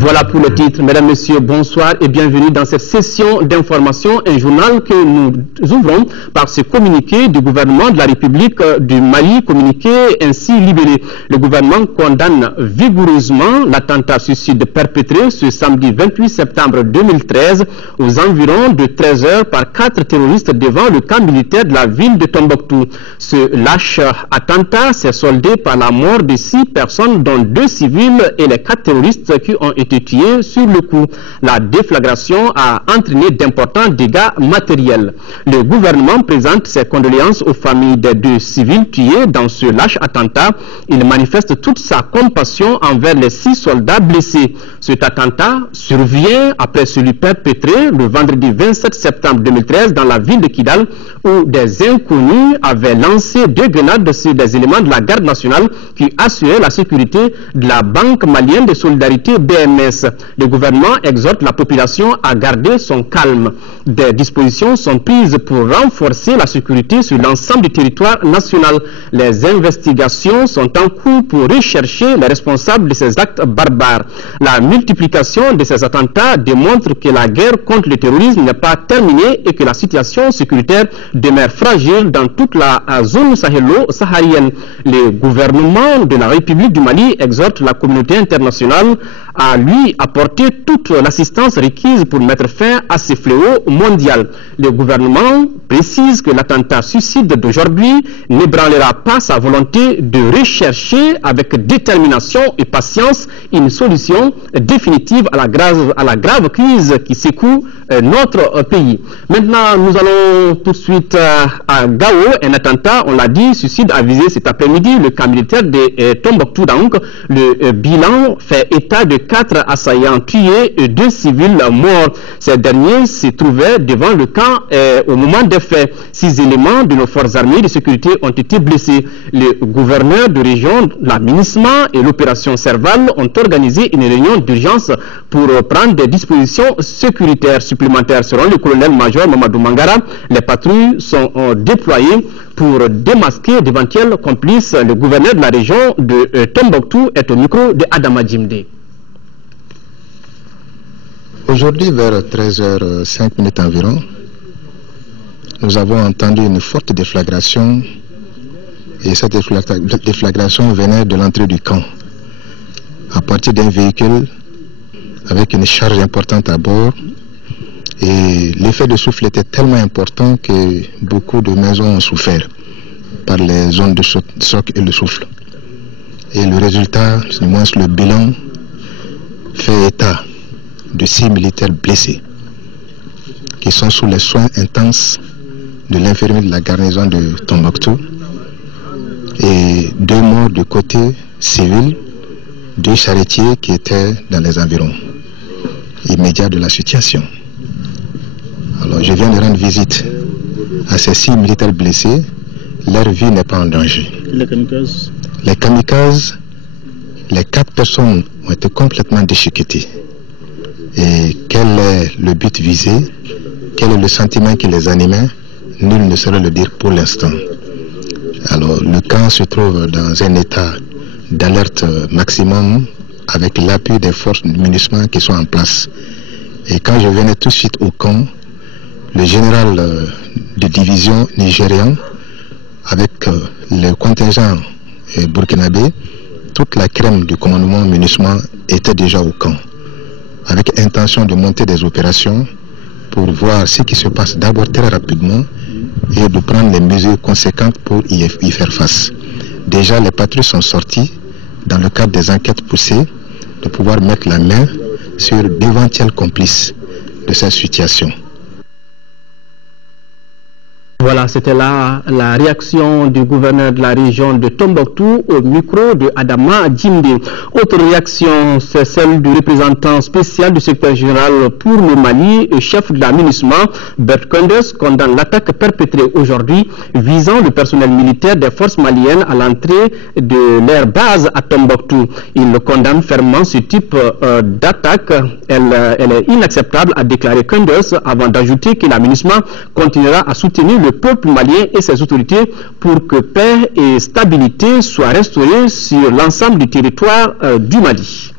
Voilà pour le titre. Mesdames, Messieurs, bonsoir et bienvenue dans cette session d'information, un journal que nous ouvrons par ce communiqué du gouvernement de la République du Mali, communiqué ainsi libéré. Le gouvernement condamne vigoureusement l'attentat suicide perpétré ce samedi 28 septembre 2013 aux environs de 13 h par 4 terroristes devant le camp militaire de la ville de Tombouctou. Ce lâche attentat s'est soldé par la mort de 6 personnes, dont 2 civils et les 4 terroristes qui ont été tués sur le coup. La déflagration a entraîné d'importants dégâts matériels. Le gouvernement présente ses condoléances aux familles des 2 civils tués dans ce lâche attentat. Il manifeste toute sa compassion envers les 6 soldats blessés. Cet attentat survient après celui perpétré le vendredi 27 septembre 2013 dans la ville de Kidal, où des inconnus avaient lancé 2 grenades sur des éléments de la garde nationale qui assuraient la sécurité de la Banque malienne de solidarité BMS. Le gouvernement exhorte la population à garder son calme. Des dispositions sont prises pour renforcer la sécurité sur l'ensemble du territoire national. Les investigations sont en cours pour rechercher les responsables de ces actes barbares. La multiplication de ces attentats démontre que la guerre contre le terrorisme n'est pas terminée et que la situation sécuritaire demeure fragile dans toute la zone sahélo-saharienne. Le gouvernement de la République du Mali exhorte la communauté internationale à lui apporter toute l'assistance requise pour mettre fin à ces fléaux mondiaux. Le gouvernement précise que l'attentat suicide d'aujourd'hui n'ébranlera pas sa volonté de rechercher avec détermination et patience une solution définitive à la grave crise qui secoue notre pays. Maintenant, nous allons tout de suite à Gao. Un attentat, on l'a dit, suicide a visé cet après-midi le camp militaire de Tombouctou. Donc, le bilan fait état de 4 assaillants tués et 2 civils morts. Ces derniers se trouvaient devant le camp au moment des faits. 6 éléments de nos forces armées de sécurité ont été blessés. Le gouverneur de région, la MINUSMA et l'opération Serval ont organisé une réunion d'urgence pour prendre des dispositions sécuritaires supplémentaires. Selon le colonel-major Mamadou Mangara, les patrouilles sont déployées pour démasquer d'éventuels complices. Le gouverneur de la région de Tombouctou est au micro de Adama Djimde. Aujourd'hui, vers 13h05 environ, nous avons entendu une forte déflagration, et cette déflagration venait de l'entrée du camp à partir d'un véhicule avec une charge importante à bord, et l'effet de souffle était tellement important que beaucoup de maisons ont souffert par les zones de choc et le souffle. Et le résultat, du moins le bilan, fait état de 6 militaires blessés qui sont sous les soins intenses de l'infirmier de la garnison de Tombouctou, et 2 morts du côté civil, 2 charretiers qui étaient dans les environs immédiats de la situation. Alors je viens de rendre visite à ces 6 militaires blessés. Leur vie n'est pas en danger. Les kamikazes? Les kamikazes, les 4 personnes ont été complètement déchiquetées. Et quel est le but visé, quel est le sentiment qui les animait, nul ne saurait le dire pour l'instant. Alors le camp se trouve dans un état d'alerte maximum avec l'appui des forces de MINUSMA qui sont en place. Et quand je venais tout de suite au camp, le général de division nigérian avec le contingent burkinabé, toute la crème du commandement MINUSMA était déjà au camp, avec intention de monter des opérations pour voir ce qui se passe d'abord très rapidement et de prendre les mesures conséquentes pour y faire face. Déjà, les patrouilles sont sorties dans le cadre des enquêtes poussées de pouvoir mettre la main sur d'éventuels complices de cette situation. Voilà, c'était là la réaction du gouverneur de la région de Tombouctou au micro de Adama Djimde. Autre réaction, c'est celle du représentant spécial du secrétaire général pour le Mali et chef de la MINUSMA, Bert Koenders, condamne l'attaque perpétrée aujourd'hui visant le personnel militaire des forces maliennes à l'entrée de leur base à Tombouctou. Il condamne fermement ce type d'attaque. Elle est inacceptable, a déclaré Koenders, avant d'ajouter que la MINUSMA continuera à soutenir le peuple malien et ses autorités pour que paix et stabilité soient restaurées sur l'ensemble du territoire du Mali.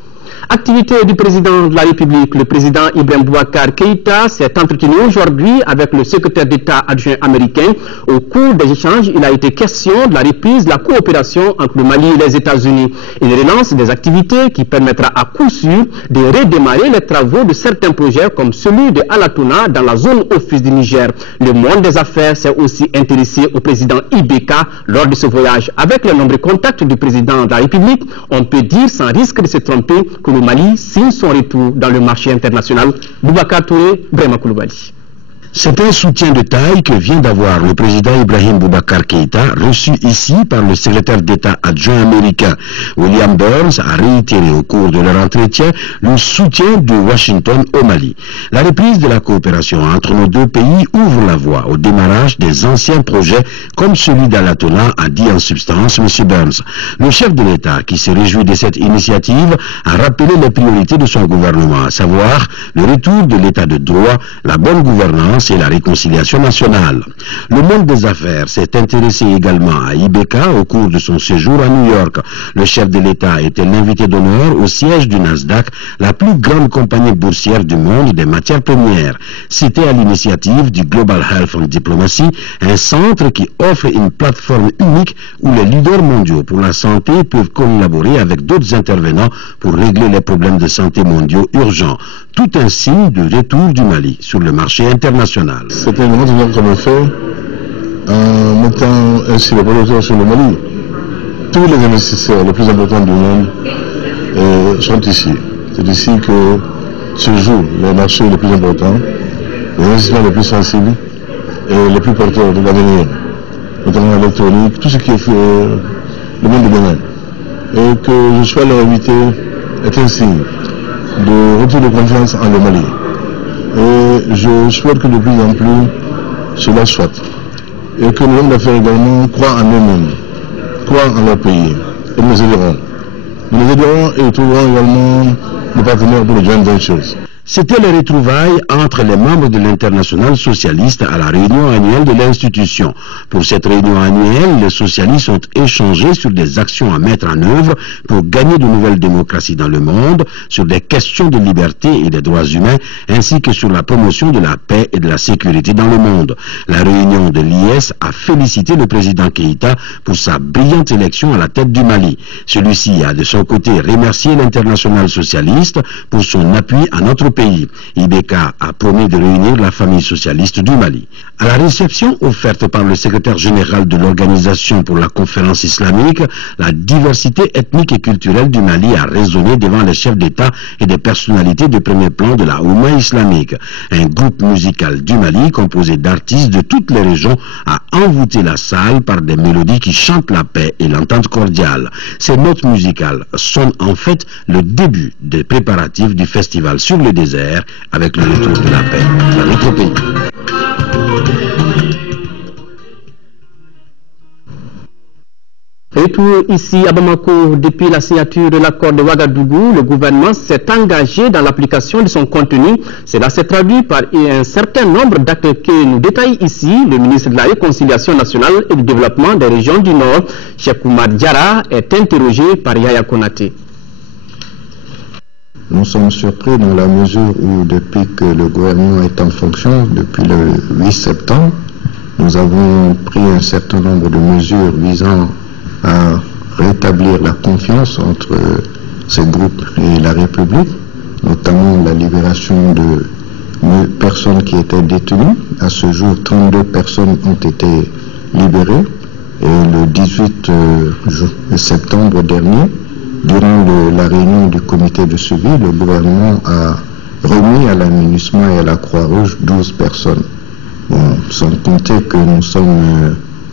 Activité du président de la République, le président Ibrahim Boubacar Keïta s'est entretenu aujourd'hui avec le secrétaire d'État adjoint américain. Au cours des échanges, il a été question de la reprise de la coopération entre le Mali et les États-Unis. Une relance des activités qui permettra à coup sûr de redémarrer les travaux de certains projets comme celui de Alatouna dans la zone office du Niger. Le monde des affaires s'est aussi intéressé au président Ibeka lors de ce voyage. Avec le nombreux contacts du président de la République, on peut dire sans risque de se tromper que le Mali signe son retour dans le marché international. Boubacar Touré, Brema Koulibaly. C'est un soutien de taille que vient d'avoir le président Ibrahim Boubacar Keïta, reçu ici par le secrétaire d'État adjoint américain. William Burns a réitéré au cours de leur entretien le soutien de Washington au Mali. La reprise de la coopération entre nos deux pays ouvre la voie au démarrage des anciens projets comme celui d'Alatona, a dit en substance M. Burns. Le chef de l'État, qui se réjouit de cette initiative, a rappelé les priorités de son gouvernement, à savoir le retour de l'état de droit, la bonne gouvernance et la réconciliation nationale. Le monde des affaires s'est intéressé également à Ibeka au cours de son séjour à New York. Le chef de l'État était l'invité d'honneur au siège du Nasdaq, la plus grande compagnie boursière du monde des matières premières. C'était à l'initiative du Global Health and Diplomacy, un centre qui offre une plateforme unique où les leaders mondiaux pour la santé peuvent collaborer avec d'autres intervenants pour régler les problèmes de santé mondiaux urgents. Tout un signe de retour du Mali sur le marché international. C'est un grand événement qu'on a fait en mettant ainsi les producteurs sur le Mali. Tous les investisseurs les plus importants du monde sont ici. C'est ici que se jouent les marchés les plus importants, les investissements les plus sensibles et les plus porteurs de l'avenir, notamment l'électronique, tout ce qui est fait le monde du domaine. Et que je sois leur invité est un signe de retour de confiance en le Mali. Et je souhaite que de plus en plus cela soit. Et que les hommes d'affaires également croient en eux-mêmes, croient en leur pays. Et nous les aiderons. Nous les aiderons et trouverons également des partenaires pour les joint ventures. C'était les retrouvailles entre les membres de l'Internationale socialiste à la réunion annuelle de l'institution. Pour cette réunion annuelle, les socialistes ont échangé sur des actions à mettre en œuvre pour gagner de nouvelles démocraties dans le monde, sur des questions de liberté et des droits humains, ainsi que sur la promotion de la paix et de la sécurité dans le monde. La réunion de l'IS a félicité le président Keïta pour sa brillante élection à la tête du Mali. Celui-ci a de son côté remercié l'Internationale socialiste pour son appui à notre pays. Ibeka a promis de réunir la famille socialiste du Mali. À la réception offerte par le secrétaire général de l'Organisation pour la conférence islamique, la diversité ethnique et culturelle du Mali a résonné devant les chefs d'État et des personnalités de premier plan de la Oumma islamique. Un groupe musical du Mali composé d'artistes de toutes les régions a envoûté la salle par des mélodies qui chantent la paix et l'entente cordiale. Ces notes musicales sont en fait le début des préparatifs du festival sur le désert avec le retour de la paix dans notre pays. Retour ici à Bamako, depuis la signature de l'accord de Ouagadougou, le gouvernement s'est engagé dans l'application de son contenu. Cela s'est traduit par un certain nombre d'actes que nous détaille ici le ministre de la Réconciliation nationale et du développement des régions du Nord, Cheikh Oumar Diarra, est interrogé par Yaya Konaté. Nous sommes surpris dans la mesure où depuis que le gouvernement est en fonction, depuis le 8 septembre, nous avons pris un certain nombre de mesures visant à rétablir la confiance entre ces groupes et la République, notamment la libération de personnes qui étaient détenues. À ce jour, 32 personnes ont été libérées et le 18 septembre dernier, durant la réunion du comité de suivi, le gouvernement a remis à la MINUSMA et à la Croix-Rouge 12 personnes. Bon, sans compter que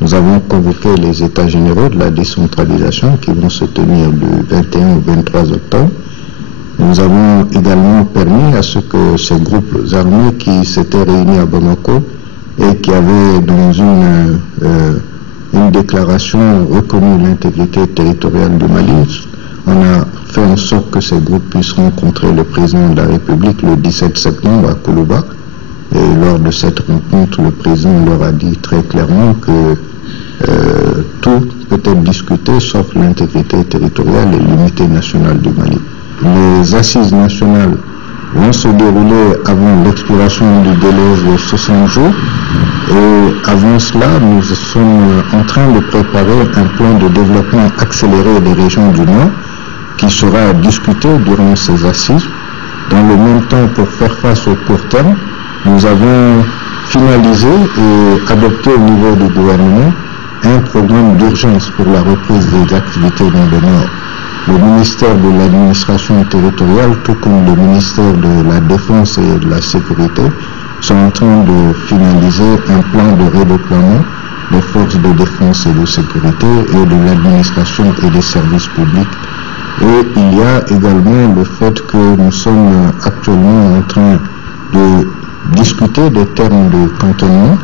nous avons convoqué les états généraux de la décentralisation qui vont se tenir du 21 au 23 octobre. Nous avons également permis à ce que ces groupes armés qui s'étaient réunis à Bamako et qui avaient dans une déclaration reconnu l'intégrité territoriale du Mali, on a fait en sorte que ces groupes puissent rencontrer le président de la République le 17 septembre à Koulouba. Et lors de cette rencontre, le président leur a dit très clairement que tout peut être discuté sauf l'intégrité territoriale et l'unité nationale du Mali. les assises nationales vont se dérouler avant l'expiration du délai de 60 jours. Et avant cela, nous sommes en train de préparer un plan de développement accéléré des régions du Nord qui sera discuté durant ces assises. Dans le même temps, pour faire face au court terme, nous avons finalisé et adopté au niveau du gouvernement un programme d'urgence pour la reprise des activités dans le Nord. Le ministère de l'administration territoriale, tout comme le ministère de la Défense et de la Sécurité, sont en train de finaliser un plan de redéploiement des forces de défense et de sécurité et de l'administration et des services publics. Et il y a également le fait que nous sommes actuellement en train de discuter des termes de cantonnement.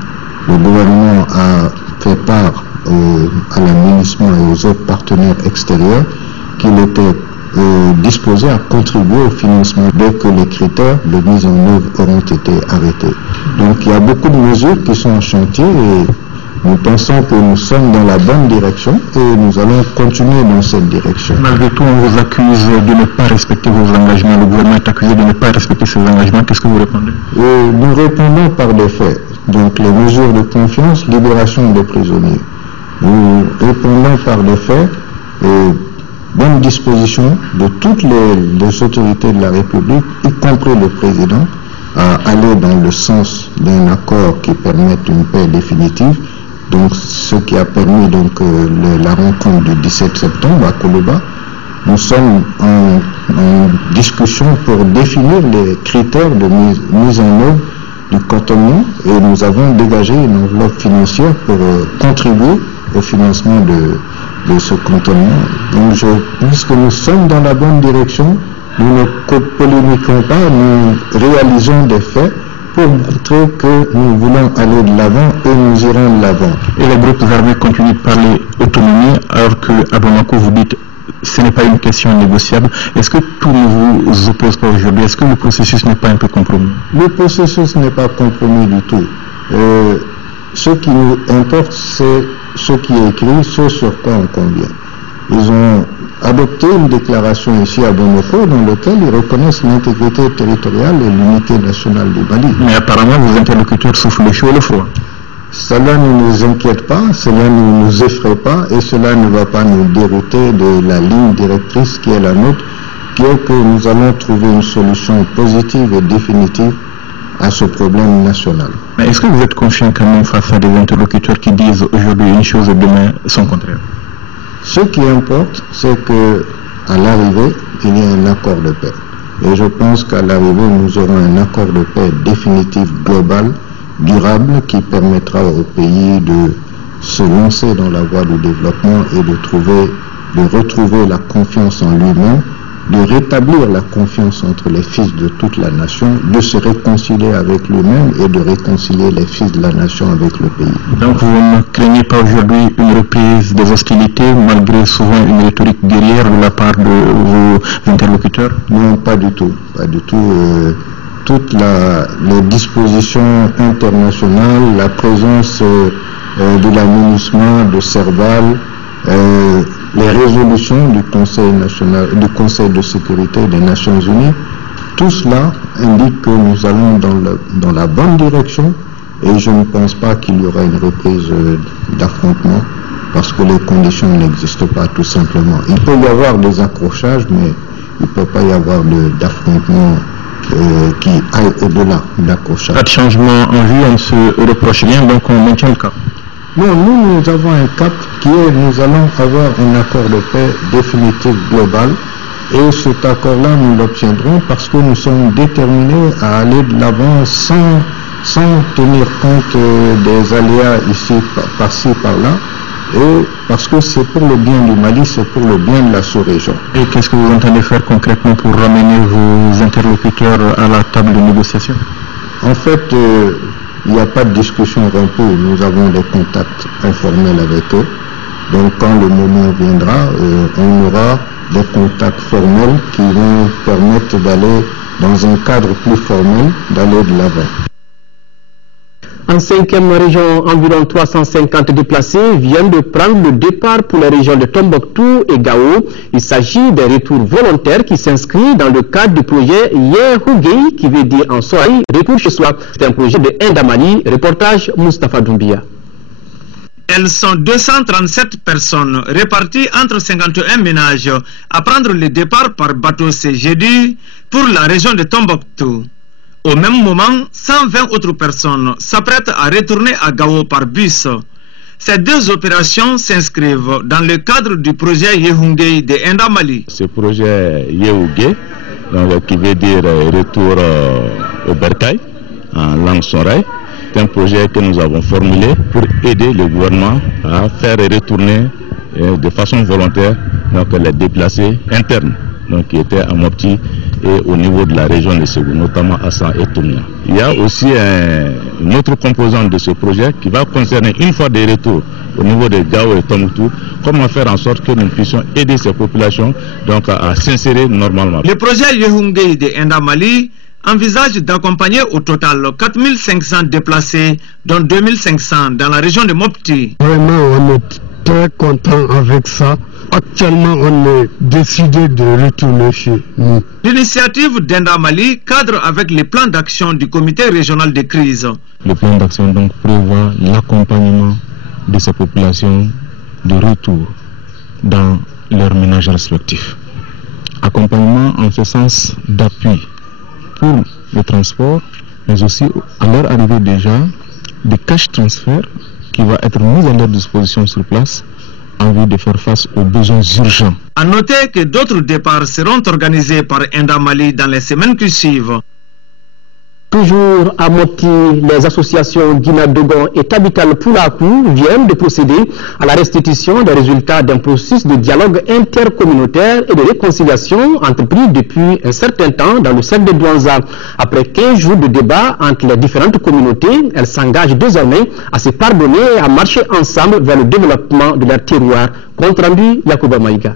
Le gouvernement a fait part à la MINUSMA et aux autres partenaires extérieurs qu'il était disposé à contribuer au financement dès que les critères de mise en œuvre auront été arrêtés. Donc il y a beaucoup de mesures qui sont en chantier et nous pensons que nous sommes dans la bonne direction et nous allons continuer dans cette direction. Malgré tout, on vous accuse de ne pas respecter vos engagements. Le gouvernement est accusé de ne pas respecter ses engagements. Qu'est-ce que vous répondez? Nous répondons par des faits. Donc les mesures de confiance, libération des prisonniers. Nous répondons par des faits et bonne disposition de toutes les autorités de la République, y compris le président, à aller dans le sens d'un accord qui permette une paix définitive. Donc, ce qui a permis donc la rencontre du 17 septembre à Koloba. Nous sommes en discussion pour définir les critères de mise en œuvre du cantonnement et nous avons dégagé une enveloppe financière pour contribuer au financement de ce cantonnement. Donc, je pense que nous sommes dans la bonne direction. Nous ne polémiquons pas, nous réalisons des faits pour montrer que nous voulons aller de l'avant et nous irons de l'avant. Et les groupes armés continuent de parler autonomie alors qu'à Bamako vous dites ce n'est pas une question négociable. Est-ce que tout ne vous oppose pas aujourd'hui? Est-ce que le processus n'est pas un peu compromis? Le processus n'est pas compromis du tout. Ce qui nous importe, c'est ce qui est écrit, ce sur quoi on convient. Ils ont adopté une déclaration ici à Bamako dans laquelle ils reconnaissent l'intégrité territoriale et l'unité nationale du Mali. Mais apparemment, vos interlocuteurs souffrent le chaud et le froid. Cela ne nous inquiète pas, cela ne nous effraie pas et cela ne va pas nous dérouter de la ligne directrice qui est la nôtre, qui est que nous allons trouver une solution positive et définitive à ce problème national. Mais est-ce que vous êtes confiant quand même face à des interlocuteurs qui disent aujourd'hui une chose et demain son contraire? Ce qui importe, c'est que à l'arrivée, il y a un accord de paix. Et je pense qu'à l'arrivée, nous aurons un accord de paix définitif, global, durable, qui permettra au pays de se lancer dans la voie du développement et de retrouver la confiance en lui-même, de rétablir la confiance entre les fils de toute la nation, de se réconcilier avec lui-même et de réconcilier les fils de la nation avec le pays. Donc vous ne craignez pas aujourd'hui une reprise des hostilités malgré souvent une rhétorique guerrière de la part de vos interlocuteurs? Non, pas du tout. Pas du tout. Toutes les dispositions internationales, la présence de la MINUSMA, de Serval, les résolutions du Conseil de sécurité des Nations Unies, tout cela indique que nous allons dans la bonne direction et je ne pense pas qu'il y aura une reprise d'affrontement parce que les conditions n'existent pas tout simplement. Il peut y avoir des accrochages, mais il ne peut pas y avoir d'affrontement qui aille au-delà d'accrochage. Pas de changement en vue, on ne se reproche rien, donc on maintient le cap. Non, nous avons un cap qui est, nous allons avoir un accord de paix définitif global et cet accord-là, nous l'obtiendrons parce que nous sommes déterminés à aller de l'avant sans tenir compte des aléas ici, par-ci, par-là et parce que c'est pour le bien du Mali, c'est pour le bien de la sous-région. Et qu'est-ce que vous entendez faire concrètement pour ramener vos interlocuteurs à la table de négociation? En fait, il n'y a pas de discussion rompue, nous avons des contacts informels avec eux. Donc quand le moment viendra, on aura des contacts formels qui vont permettre d'aller dans un cadre plus formel, d'aller de l'avant. En 5e région, environ 350 déplacés viennent de prendre le départ pour les régions de Tombouctou et Gao. Il s'agit d'un retour volontaire qui s'inscrit dans le cadre du projet Yehugei, qui veut dire en Swahili retour chez soi. C'est un projet de Ndamali. Reportage Moustapha Doumbia. Elles sont 237 personnes réparties entre 51 ménages à prendre le départ par bateau ce jeudi pour la région de Tombouctou. Au même moment, 120 autres personnes s'apprêtent à retourner à Gao par bus. Ces deux opérations s'inscrivent dans le cadre du projet Yehugei de Ndamali. Ce projet Yehugei, qui veut dire retour au bercail en langue soraï, c'est un projet que nous avons formulé pour aider le gouvernement à faire retourner de façon volontaire les déplacés internes qui étaient à Mopti et au niveau de la région de Ségou, notamment à San et Toumia. Il y a aussi une autre composante de ce projet qui va concerner une fois des retours au niveau de Gao et Tombouctou, comment faire en sorte que nous puissions aider ces populations à s'insérer normalement. Le projet Yehugei de Ndamali envisage d'accompagner au total 4500 déplacés, dont 2500 dans la région de Mopti. Vraiment, on est très content avec ça. Actuellement, on est décidé de retourner chez nous. L'initiative d'Ndamali cadre avec les plans d'action du comité régional de crise. Le plan d'action donc prévoit l'accompagnement de ces populations de retour dans leurs ménages respectifs. Accompagnement en ce sens d'appui pour le transport, mais aussi à leur arrivée déjà des cash transferts qui va être mis à leur disposition sur place en vue de faire face aux besoins urgents. À noter que d'autres départs seront organisés par Ndamali dans les semaines qui suivent. Toujours à Mopti, les associations Guinadogon et Tabital Poulakou viennent de procéder à la restitution des résultats d'un processus de dialogue intercommunautaire et de réconciliation entrepris depuis un certain temps dans le cercle de Douanza. Après 15 jours de débat entre les différentes communautés, elles s'engagent désormais à se pardonner et à marcher ensemble vers le développement de leur terroir. Compte rendu, Yacouba Maïga.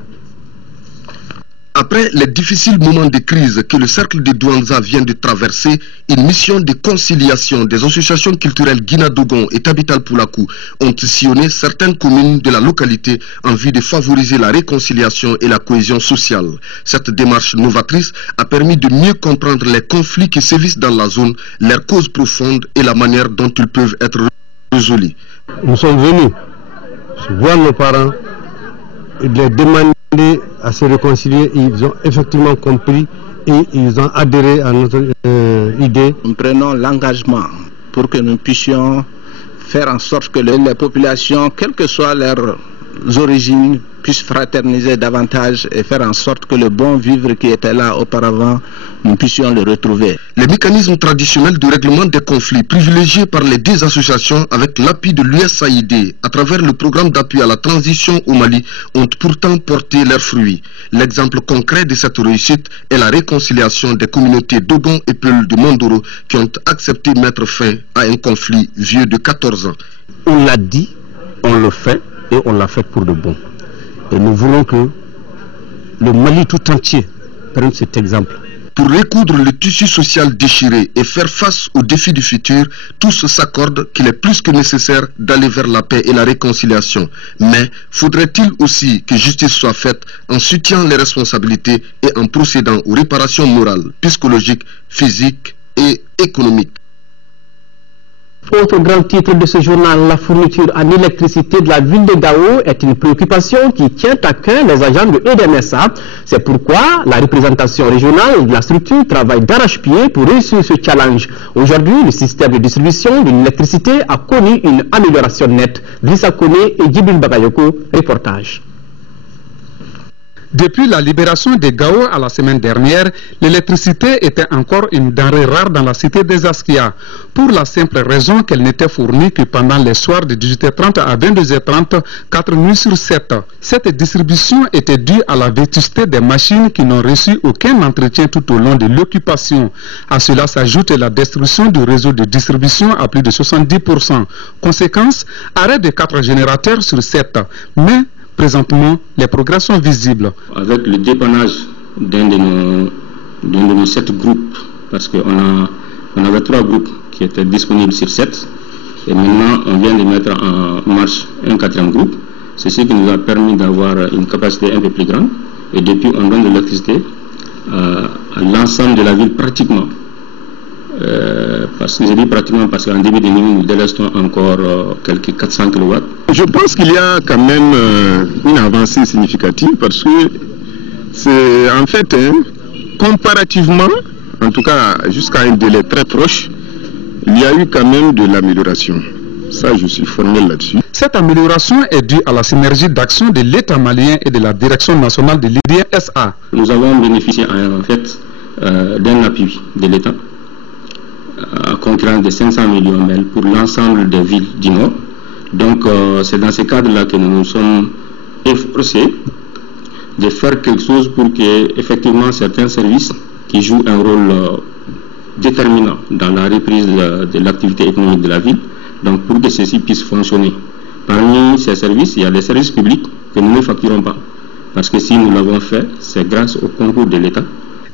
Après les difficiles moments de crise que le cercle de Douanza vient de traverser, une mission de conciliation des associations culturelles Guinadogon et Tabital Poulakou ont sillonné certaines communes de la localité en vue de favoriser la réconciliation et la cohésion sociale. Cette démarche novatrice a permis de mieux comprendre les conflits qui sévissent dans la zone, leurs causes profondes et la manière dont ils peuvent être résolus. Nous sommes venus voir nos parents et les demander à se réconcilier. Ils ont effectivement compris et ils ont adhéré à notre idée. Nous prenons l'engagement pour que nous puissions faire en sorte que les populations, quelles que soient leurs origines, puissent fraterniser davantage et faire en sorte que le bon vivre qui était là auparavant, nous puissions le retrouver. Les mécanismes traditionnels de règlement des conflits privilégiés par les deux associations avec l'appui de l'USAID à travers le programme d'appui à la transition au Mali ont pourtant porté leurs fruits. L'exemple concret de cette réussite est la réconciliation des communautés Dogon et Peul de Mondoro qui ont accepté de mettre fin à un conflit vieux de 14 ans. On l'a dit, on le fait et on l'a fait pour de bon. Et nous voulons que le Mali tout entier prenne cet exemple. Pour recoudre le tissu social déchiré et faire face aux défis du futur, tous s'accordent qu'il est plus que nécessaire d'aller vers la paix et la réconciliation. Mais faudrait-il aussi que justice soit faite en soutenant les responsabilités et en procédant aux réparations morales, psychologiques, physiques et économiques. Autre grand titre de ce journal, la fourniture en électricité de la ville de Gao est une préoccupation qui tient à cœur les agents de EDMSA. C'est pourquoi la représentation régionale de la structure travaille d'arrache-pied pour réussir ce challenge. Aujourd'hui, le système de distribution de l'électricité a connu une amélioration nette. Lisa Kone et Djibril Bagayoko, reportage. Depuis la libération de Gao à la semaine dernière, l'électricité était encore une denrée rare dans la cité des Askia, pour la simple raison qu'elle n'était fournie que pendant les soirs de 18h30 à 22h30, 4 nuits sur 7. Cette distribution était due à la vétusté des machines qui n'ont reçu aucun entretien tout au long de l'occupation. À cela s'ajoute la destruction du réseau de distribution à plus de 70%. Conséquence, arrêt de 4 générateurs sur 7. Mais présentement, les progrès sont visibles. Avec le dépannage d'un de nos 7 groupes, parce qu'on avait 3 groupes qui étaient disponibles sur 7, Et maintenant, on vient de mettre en marche un 4e groupe. C'est ce qui nous a permis d'avoir une capacité un peu plus grande. Et depuis, on donne de l'électricité à l'ensemble de la ville pratiquement. Parce que je dis pratiquement parce qu'en début de nuit, nous délestons encore quelques 400 kW. Je pense qu'il y a quand même une avancée significative parce que c'est en fait, comparativement, en tout cas jusqu'à un délai très proche, il y a eu quand même de l'amélioration. Ça, je suis formel là-dessus. Cette amélioration est due à la synergie d'action de l'État malien et de la Direction nationale de l'IDM SA. Nous avons bénéficié en fait d'un appui de l'État à concurrence de 500 millions ML pour l'ensemble des villes du Nord. Donc c'est dans ce cadre-là que nous nous sommes efforcés de faire quelque chose pour que effectivement certains services qui jouent un rôle déterminant dans la reprise de l'activité économique de la ville, donc pour que ceci puisse fonctionner. Parmi ces services, il y a des services publics que nous ne facturons pas. Parce que si nous l'avons fait, c'est grâce au concours de l'État.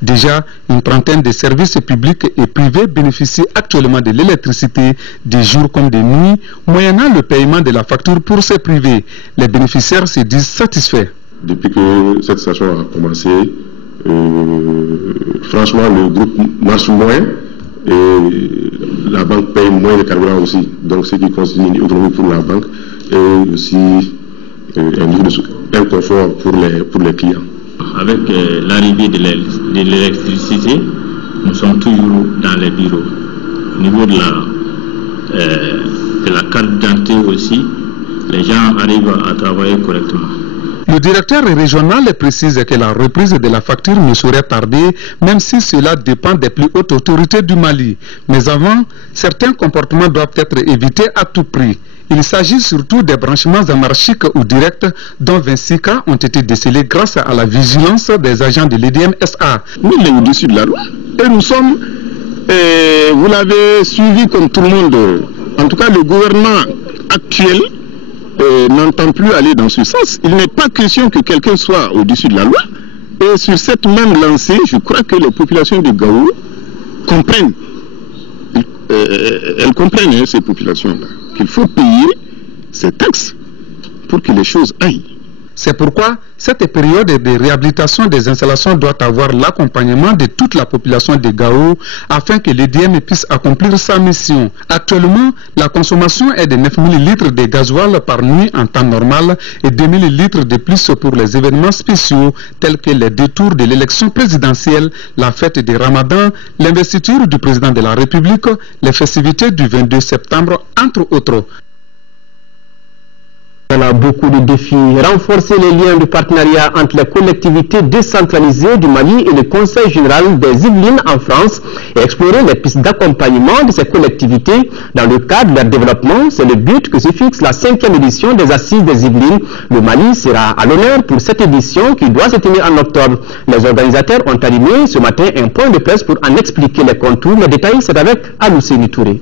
Déjà, une trentaine de services publics et privés bénéficient actuellement de l'électricité des jours comme des nuits, moyennant le paiement de la facture pour ces privés. Les bénéficiaires se disent satisfaits. Depuis que cette station a commencé, franchement, le groupe marche moins et la banque paye moins de carburant aussi. Donc, ce qui constitue une autonomie pour la banque et aussi un confort pour les clients. Avec l'arrivée de l'électricité, nous sommes toujours dans les bureaux. Au niveau de la carte d'identité aussi, les gens arrivent à travailler correctement. Le directeur régional précise que la reprise de la facture ne saurait tarder, même si cela dépend des plus hautes autorités du Mali. Mais avant, certains comportements doivent être évités à tout prix. Il s'agit surtout des branchements anarchiques ou directs, dont 26 cas ont été décelés grâce à la vigilance des agents de l'IDM SA. Nous, il est au-dessus de la loi. Et nous sommes, vous l'avez suivi comme tout le monde, en tout cas le gouvernement actuel n'entend plus aller dans ce sens. Il n'est pas question que quelqu'un soit au-dessus de la loi. Et sur cette même lancée, je crois que les populations de Gao comprennent. Elles comprennent, ces populations-là, qu'il faut payer ces taxes pour que les choses aillent. C'est pourquoi cette période de réhabilitation des installations doit avoir l'accompagnement de toute la population de Gao afin que l'IDM puisse accomplir sa mission. Actuellement, la consommation est de 9000 litres de gasoil par nuit en temps normal et 2000 litres de plus pour les événements spéciaux tels que les détours de l'élection présidentielle, la fête de Ramadan, l'investiture du président de la République, les festivités du 22 septembre, entre autres. Il y a beaucoup de défis. Renforcer les liens de partenariat entre les collectivités décentralisées du Mali et le Conseil général des Yvelines en France et explorer les pistes d'accompagnement de ces collectivités dans le cadre de leur développement. C'est le but que se fixe la 5e édition des Assises des Yvelines. Le Mali sera à l'honneur pour cette édition qui doit se tenir en octobre. Les organisateurs ont animé ce matin un point de presse pour en expliquer les contours. Les détails, c'est avec Alousséni Touré.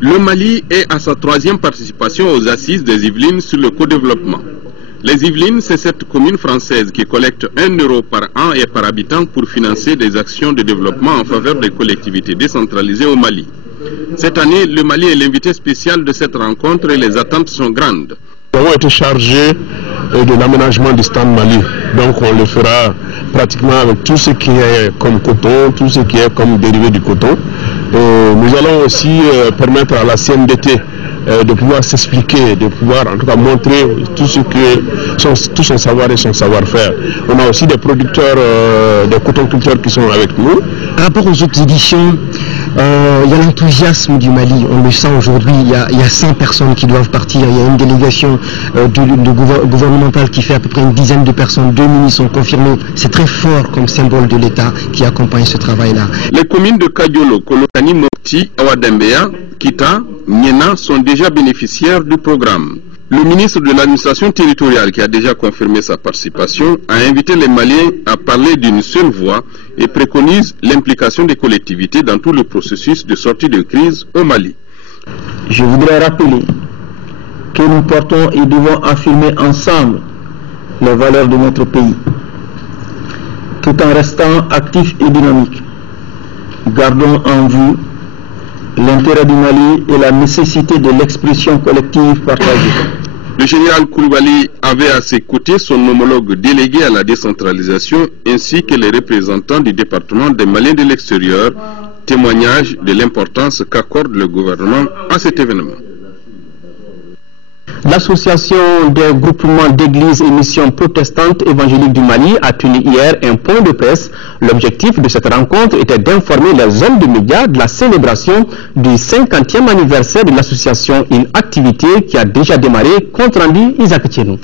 Le Mali est à sa 3e participation aux Assises des Yvelines sur le co-développement. Les Yvelines, c'est cette commune française qui collecte 1 euro par an et par habitant pour financer des actions de développement en faveur des collectivités décentralisées au Mali. Cette année, le Mali est l'invité spécial de cette rencontre et les attentes sont grandes. Nous avons été chargés de l'aménagement du stand Mali. Donc on le fera pratiquement avec tout ce qui est comme coton, tout ce qui est comme dérivé du coton. Nous allons aussi permettre à la CNDT de pouvoir s'expliquer, de pouvoir en tout cas montrer tout son savoir et son savoir-faire. On a aussi des producteurs, des cotonculteurs qui sont avec nous. Par rapport aux autres éditions, il y a l'enthousiasme du Mali, on le sent aujourd'hui, il y a 100 personnes qui doivent partir, il y a une délégation gouvernementale qui fait à peu près une dizaine de personnes, 2 ministres sont confirmés, c'est très fort comme symbole de l'État qui accompagne ce travail-là. Les communes de Kadiolo, Kolokani, Mopti, Awadembeya, Kita, Niena sont déjà bénéficiaires du programme. Le ministre de l'administration territoriale, qui a déjà confirmé sa participation, a invité les Maliens à parler d'une seule voix et préconise l'implication des collectivités dans tout le processus de sortie de crise au Mali. Je voudrais rappeler que nous portons et devons affirmer ensemble les valeurs de notre pays, tout en restant actifs et dynamiques. Gardons en vue l'intérêt du Mali et la nécessité de l'expression collective partagée. Le général Koulibaly avait à ses côtés son homologue délégué à la décentralisation ainsi que les représentants du département des Maliens de l'extérieur, témoignage de l'importance qu'accorde le gouvernement à cet événement. L'association des groupements d'églises et missions protestantes évangéliques du Mali a tenu hier un point de presse. L'objectif de cette rencontre était d'informer les hommes de médias de la célébration du 50e anniversaire de l'association, une activité qui a déjà démarré. Compte rendu Isaac Tchenou.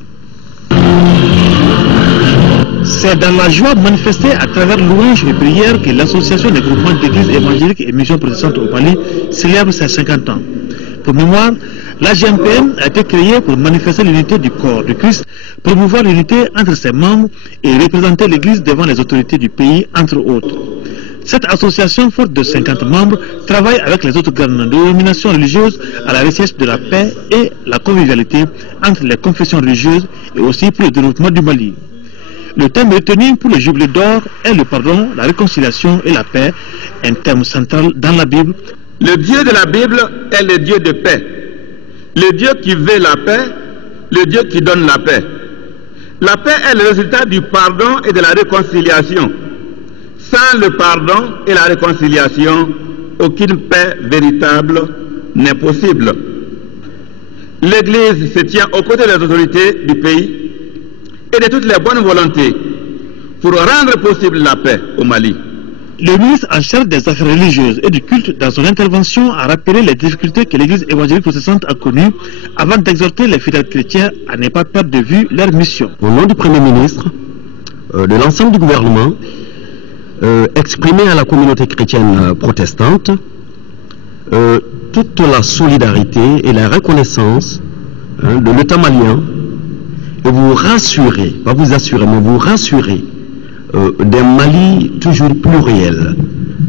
C'est dans la joie manifestée à travers louanges et prières que l'association des groupements d'églises évangéliques et missions protestantes au Mali célèbre ses 50 ans. Pour mémoire, la GMPM a été créée pour manifester l'unité du corps du Christ, promouvoir l'unité entre ses membres et représenter l'Église devant les autorités du pays, entre autres. Cette association, forte de 50 membres, travaille avec les autres grandes dénominations religieuses à la recherche de la paix et la convivialité entre les confessions religieuses et aussi pour le développement du Mali. Le thème retenu pour le jubilé d'or est le pardon, la réconciliation et la paix, un thème central dans la Bible. Le Dieu de la Bible est le Dieu de paix. Le Dieu qui veut la paix, le Dieu qui donne la paix. La paix est le résultat du pardon et de la réconciliation. Sans le pardon et la réconciliation, aucune paix véritable n'est possible. L'Église se tient aux côtés des autorités du pays et de toutes les bonnes volontés pour rendre possible la paix au Mali. Le ministre en charge des affaires religieuses et du culte, dans son intervention, a rappelé les difficultés que l'Église évangélique protestante a connues avant d'exhorter les fidèles chrétiens à ne pas perdre de vue leur mission. Au nom du Premier ministre, de l'ensemble du gouvernement, exprimer à la communauté chrétienne protestante toute la solidarité et la reconnaissance de l'État malien et vous rassurer, pas vous assurer, mais vous rassurer d'un Mali toujours pluriel,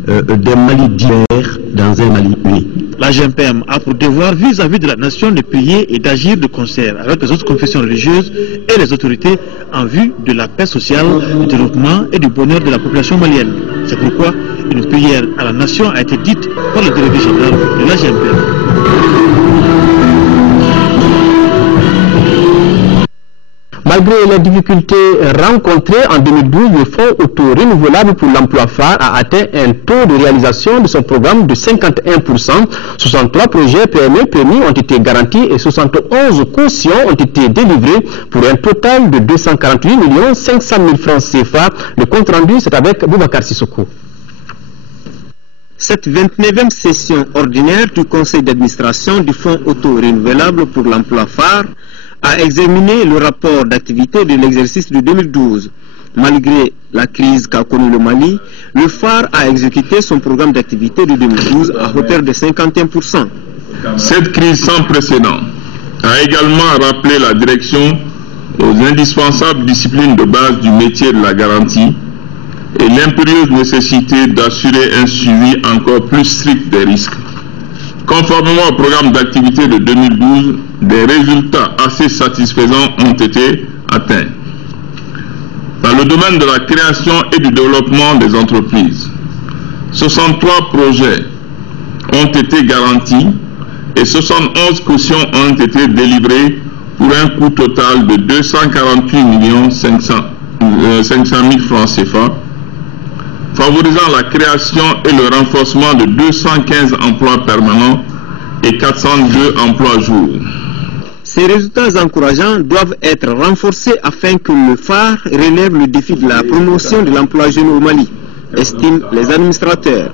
d'un Mali divers dans un Mali uni. La GMPM a pour devoir vis-à-vis de la nation de prier et d'agir de concert avec les autres confessions religieuses et les autorités en vue de la paix sociale, du développement et du bonheur de la population malienne. C'est pourquoi une prière à la nation a été dite par le délégué général de la GMPM. Malgré les difficultés rencontrées en 2012, le Fonds auto-renouvelable pour l'emploi phare a atteint un taux de réalisation de son programme de 51%. 63 projets PME permis ont été garantis et 71 cautions ont été délivrées pour un total de 248 500 000 francs CFA. Le compte rendu, c'est avec Boubacar Sissoko. Cette 29e session ordinaire du Conseil d'administration du Fonds auto-renouvelable pour l'emploi phare a examiné le rapport d'activité de l'exercice de 2012. Malgré la crise qu'a connue le Mali, le phare a exécuté son programme d'activité de 2012 à hauteur de 51%. Cette crise sans précédent a également rappelé la direction aux indispensables disciplines de base du métier de la garantie et l'impérieuse nécessité d'assurer un suivi encore plus strict des risques. Conformément au programme d'activité de 2012, des résultats assez satisfaisants ont été atteints. Dans le domaine de la création et du développement des entreprises, 63 projets ont été garantis et 71 cautions ont été délivrées pour un coût total de 248 500 000 francs CFA, favorisant la création et le renforcement de 215 emplois permanents et 402 emplois jours. Ces résultats encourageants doivent être renforcés afin que le phare relève le défi de la promotion de l'emploi jeune au Mali, estiment les administrateurs.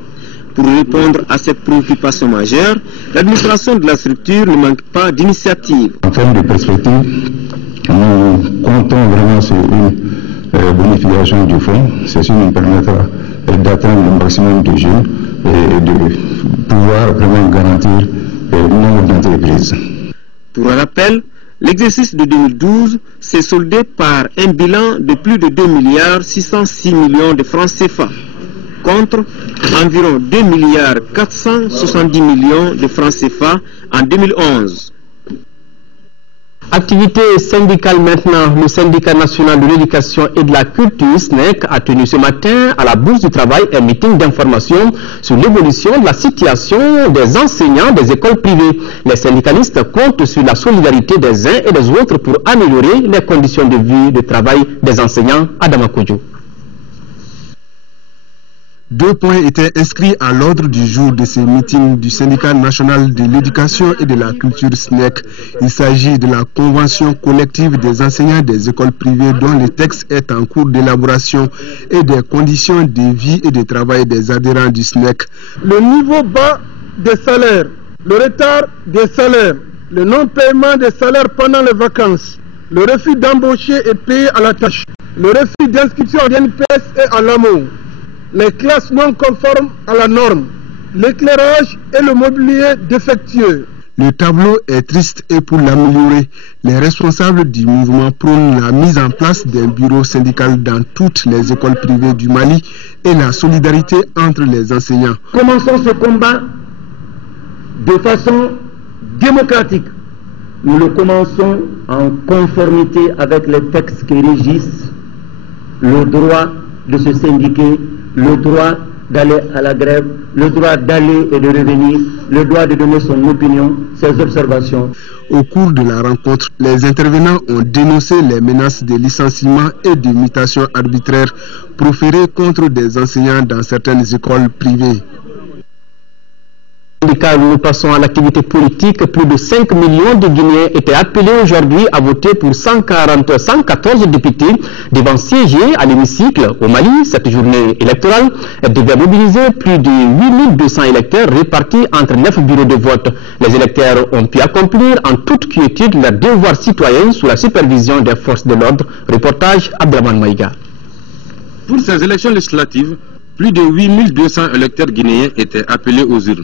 Pour répondre à cette préoccupation majeure, l'administration de la structure ne manque pas d'initiatives. En termes de perspective, nous comptons vraiment sur une bonification du fonds. Ceci nous permettra d'atteindre le maximum de jeunes et de pouvoir vraiment garantir le nombre d'entreprises. Pour rappel, l'exercice de 2012 s'est soldé par un bilan de plus de 2 606 millions de francs CFA, contre environ 2 470 millions de francs CFA en 2011. Activité syndicale maintenant. Le syndicat national de l'éducation et de la culture SNEC a tenu ce matin à la Bourse du Travail un meeting d'information sur l'évolution de la situation des enseignants des écoles privées. Les syndicalistes comptent sur la solidarité des uns et des autres pour améliorer les conditions de vie et de travail des enseignants. Adama Kodjo. 2 points étaient inscrits à l'ordre du jour de ce meeting du syndicat national de l'éducation et de la culture SNEC. Il s'agit de la convention collective des enseignants des écoles privées dont le texte est en cours d'élaboration et des conditions de vie et de travail des adhérents du SNEC. Le niveau bas des salaires, le retard des salaires, le non-paiement des salaires pendant les vacances, le refus d'embaucher et payer à la tâche, le refus d'inscription à l'INPS et à l'AMO, les classes non conformes à la norme, l'éclairage et le mobilier défectueux. Le tableau est triste et pour l'améliorer, les responsables du mouvement prônent la mise en place d'un bureau syndical dans toutes les écoles privées du Mali et la solidarité entre les enseignants. Commençons ce combat de façon démocratique. Nous le commençons en conformité avec les textes qui régissent le droit de se syndiquer, le droit d'aller à la grève, le droit d'aller et de revenir, le droit de donner son opinion, ses observations. Au cours de la rencontre, les intervenants ont dénoncé les menaces de licenciement et de mutation arbitraire proférées contre des enseignants dans certaines écoles privées. Nous passons à l'activité politique. Plus de 5 millions de Guinéens étaient appelés aujourd'hui à voter pour 114 députés devant siéger à l'hémicycle au Mali. Cette journée électorale devait mobiliser plus de 8200 électeurs répartis entre 9 bureaux de vote. Les électeurs ont pu accomplir en toute quiétude leurs devoirs citoyens sous la supervision des forces de l'ordre. Reportage Abdelman Maïga. Pour ces élections législatives, plus de 8200 électeurs guinéens étaient appelés aux urnes.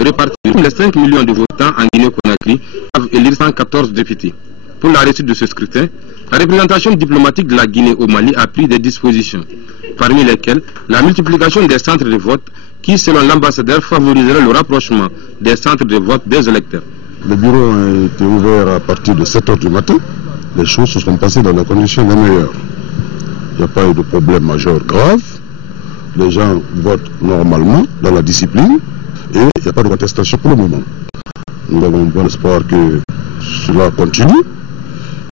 Répartis sur les 5 millions de votants en Guinée-Conakry, doivent élire 114 députés. Pour la réussite de ce scrutin, la représentation diplomatique de la Guinée au Mali a pris des dispositions, parmi lesquelles la multiplication des centres de vote qui, selon l'ambassadeur, favoriserait le rapprochement des centres de vote des électeurs. Le bureau a été ouvert à partir de 7 h du matin. Les choses se sont passées dans les conditions les meilleures. Il n'y a pas eu de problème majeur grave. Les gens votent normalement dans la discipline et il n'y a pas de contestation pour le moment. Nous avons bon espoir que cela continue.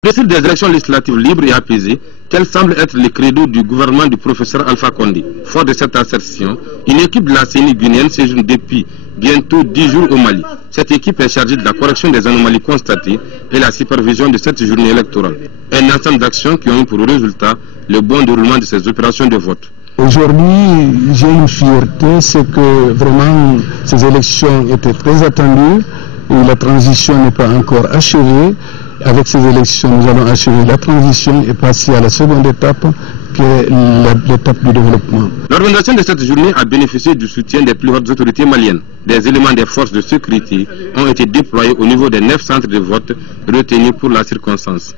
Réussite des élections législatives libres et apaisées, tel semble être le credo du gouvernement du professeur Alpha Condé. Fort de cette assertion, une équipe de la CENI guinéenne séjourne depuis bientôt 10 jours au Mali. Cette équipe est chargée de la correction des anomalies constatées et la supervision de cette journée électorale. Un ensemble d'actions qui ont eu pour résultat le bon déroulement de ces opérations de vote. Aujourd'hui, j'ai une fierté, c'est que vraiment ces élections étaient très attendues et la transition n'est pas encore achevée. Avec ces élections, nous allons achever la transition et passer à la seconde étape, qui est l'étape du développement. L'organisation de cette journée a bénéficié du soutien des plus hautes autorités maliennes. Des éléments des forces de sécurité ont été déployés au niveau des 9 centres de vote retenus pour la circonstance.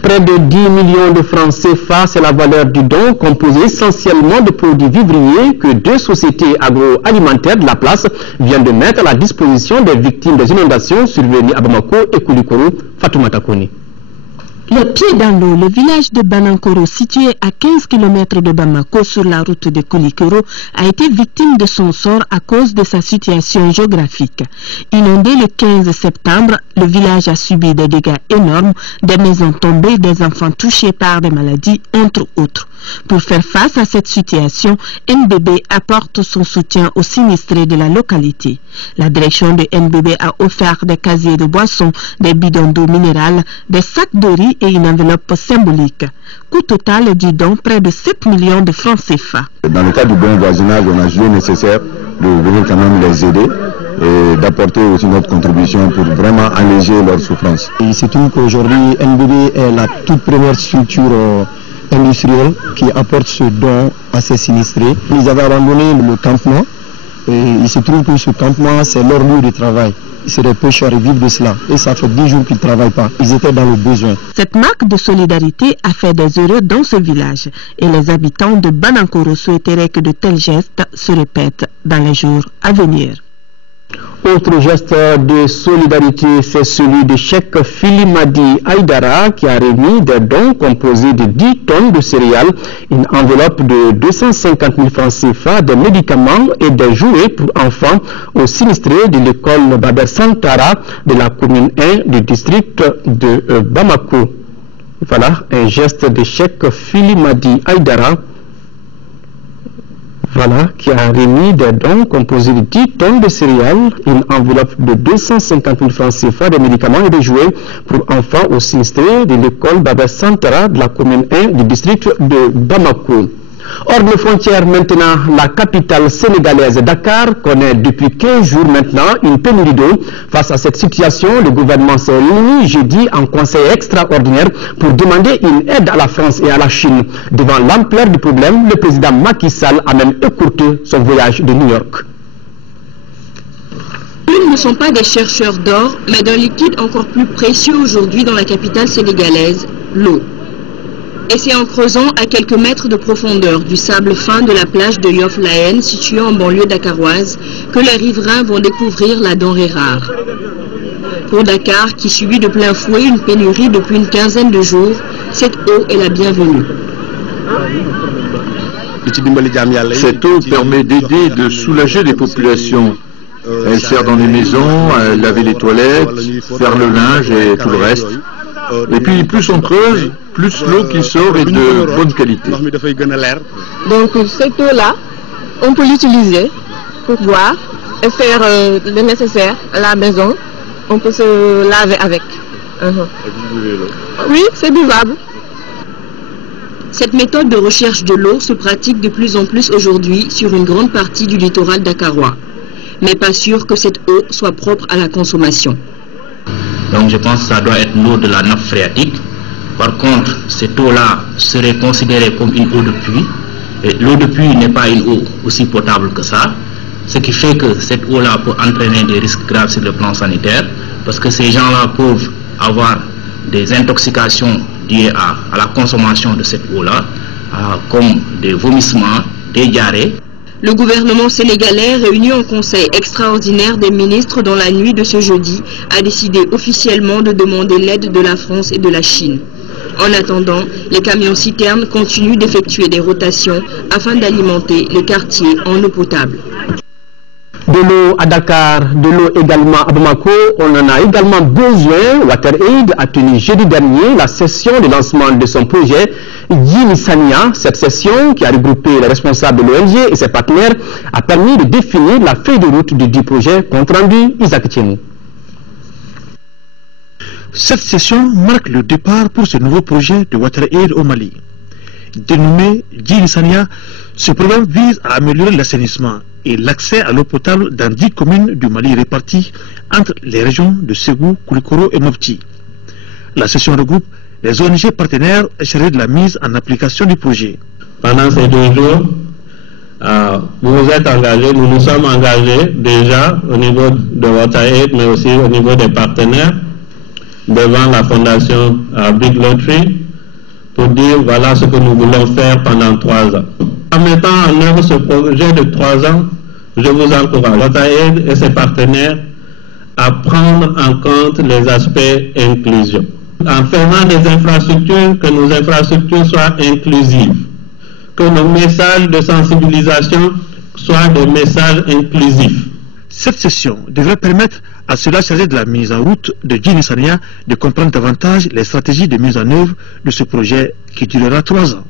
Près de 10 millions de francs CFA, c'est la valeur du don, composé essentiellement de produits vivriers que 2 sociétés agroalimentaires de la place viennent de mettre à la disposition des victimes des inondations survenues à Bamako et Koulikoro. Fatoumata Kone. Le pied dans l'eau, le village de Banankoro, situé à 15 km de Bamako sur la route de Koulikoro, a été victime de son sort à cause de sa situation géographique. Inondé le 15 septembre, le village a subi des dégâts énormes, des maisons tombées, des enfants touchés par des maladies, entre autres. Pour faire face à cette situation, NBB apporte son soutien aux sinistrés de la localité. La direction de NBB a offert des casiers de boissons, des bidons d'eau minérale, des sacs de riz et une enveloppe symbolique. Coût total du don, près de 7 millions de francs CFA. Dans le cadre du bon voisinage, on a jugé nécessaire de venir quand même les aider et d'apporter aussi notre contribution pour vraiment alléger leur souffrance. Il se trouve qu'aujourd'hui, NBB est la toute première structure industrielle qui apporte ce don à ces sinistrés. Ils avaient abandonné le campement et il se trouve que ce campement, c'est leur lieu de travail. C'est des pêcheurs, ils vivent de cela. Et ça fait 10 jours qu'ils ne travaillent pas. Ils étaient dans le besoin. Cette marque de solidarité a fait des heureux dans ce village. Et les habitants de Banankoro souhaiteraient que de tels gestes se répètent dans les jours à venir. Autre geste de solidarité, c'est celui de Cheikh Filimadi Aïdara qui a remis des dons composés de 10 tonnes de céréales, une enveloppe de 250 000 francs CFA, des médicaments et des jouets pour enfants aux sinistrés de l'école Baber Santara de la commune 1 du district de Bamako. Voilà un geste de Cheikh Filimadi Aïdara. Voilà, qui a remis des dons composés de 10 tonnes de céréales, une enveloppe de 250 000 francs CFA, des médicaments et des jouets pour enfants aux sinistrés de l'école Baber Santara de la commune 1 du district de Bamako. Hors de frontières maintenant, la capitale sénégalaise Dakar connaît depuis 15 jours maintenant une pénurie d'eau. Face à cette situation, le gouvernement s'est réuni jeudi en conseil extraordinaire pour demander une aide à la France et à la Chine. Devant l'ampleur du problème, le président Macky Sall a même écourté son voyage de New York. Ils ne sont pas des chercheurs d'or, mais d'un liquide encore plus précieux aujourd'hui dans la capitale sénégalaise, l'eau. Et c'est en creusant à quelques mètres de profondeur du sable fin de la plage de Yoff-Lahen, située en banlieue dakaroise, que les riverains vont découvrir la denrée rare. Pour Dakar, qui subit de plein fouet une pénurie depuis une quinzaine de jours, cette eau est la bienvenue. Cette eau permet d'aider, de soulager les populations. Elle sert dans les maisons, à laver les toilettes, faire le linge et tout le reste. Et puis plus on creuse, plus l'eau qui sort est de bonne qualité. Donc cette eau-là, on peut l'utiliser pour boire et faire le nécessaire à la maison. On peut se laver avec. Oui, c'est buvable. Cette méthode de recherche de l'eau se pratique de plus en plus aujourd'hui sur une grande partie du littoral dakarois. Mais pas sûr que cette eau soit propre à la consommation. Donc je pense que ça doit être l'eau de la nappe phréatique. Par contre, cette eau-là serait considérée comme une eau de pluie. Et l'eau de pluie n'est pas une eau aussi potable que ça. Ce qui fait que cette eau-là peut entraîner des risques graves sur le plan sanitaire. Parce que ces gens-là peuvent avoir des intoxications liées à la consommation de cette eau-là, comme des vomissements, des diarrhées. Le gouvernement sénégalais, réuni en conseil extraordinaire des ministres dans la nuit de ce jeudi, a décidé officiellement de demander l'aide de la France et de la Chine. En attendant, les camions-citernes continuent d'effectuer des rotations afin d'alimenter les quartiers en eau potable. De l'eau à Dakar, de l'eau également à Bamako, on en a également besoin. WaterAid a tenu jeudi dernier la session de lancement de son projet Yinisania. Cette session, qui a regroupé les responsables de l'ONG et ses partenaires, a permis de définir la feuille de route du projet. Compte rendu, Isaac Tieni. Cette session marque le départ pour ce nouveau projet de WaterAid au Mali. Dénommé Yinisania, ce programme vise à améliorer l'assainissement et l'accès à l'eau potable dans 10 communes du Mali réparties entre les régions de Ségou, Koulikoro et Mopti. La session regroupe les ONG partenaires chargés de la mise en application du projet. Pendant ces 2 jours, vous vous êtes engagés, nous nous sommes engagés déjà au niveau de WaterAid, mais aussi au niveau des partenaires, devant la fondation Big Lottery, pour dire voilà ce que nous voulons faire pendant 3 ans. En mettant en œuvre ce projet de 3 ans, je vous encourage, WaterAid et ses partenaires, à prendre en compte les aspects inclusion. En faisant des infrastructures, que nos infrastructures soient inclusives, que nos messages de sensibilisation soient des messages inclusifs. Cette session devrait permettre à ceux-là chargés de la mise en route de Yinisania de comprendre davantage les stratégies de mise en œuvre de ce projet qui durera 3 ans.